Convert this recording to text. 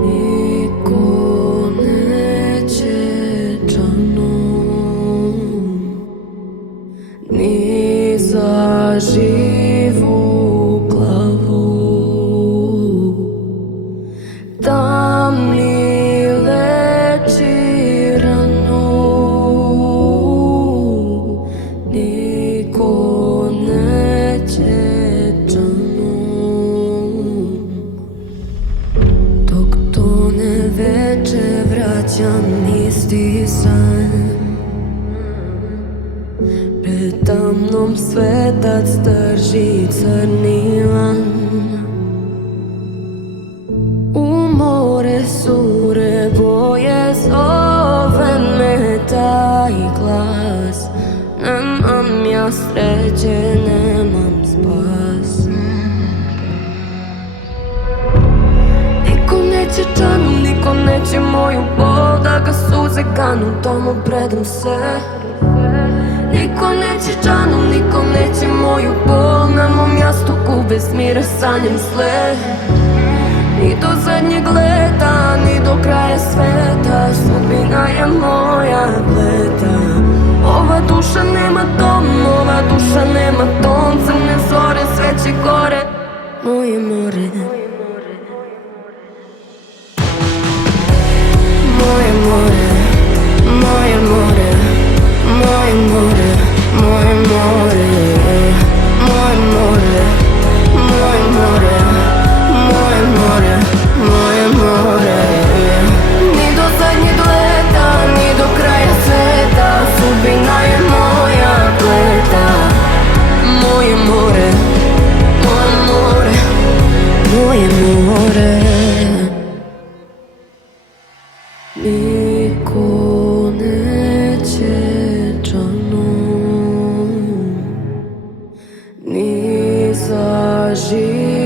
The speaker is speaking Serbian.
Niko neće džanom, ni za živu glavu, da mi leči ranu. Niko neće džanom, dok tone veče vraćam isti san. Preda mnom svetac drži crni lan. U more sure boje zove me taj glas. Nemam ja sreće, nemam spas. Niko neće džanu, niko neće moju bol, da ga suze kanu, tomu predam se. Niko neće džanu, niko neće moju bol, na mom jastuku bez mira sanjam sle. Ni do zadnjeg leta, ni do kraja sveta, sudbina je moja pleta. Ova duša nema dom, ova duša nema ton, crne zore sve će gore, moje more. Moje more, moje more, moje more, moje more, moje more, moje more, moje more, moje more. Ni do zadnjeg leta, ni do kraja sveta, sudbina je moja pleta. Moje more, moje more, moje more. Niko neće džanom, ni za živu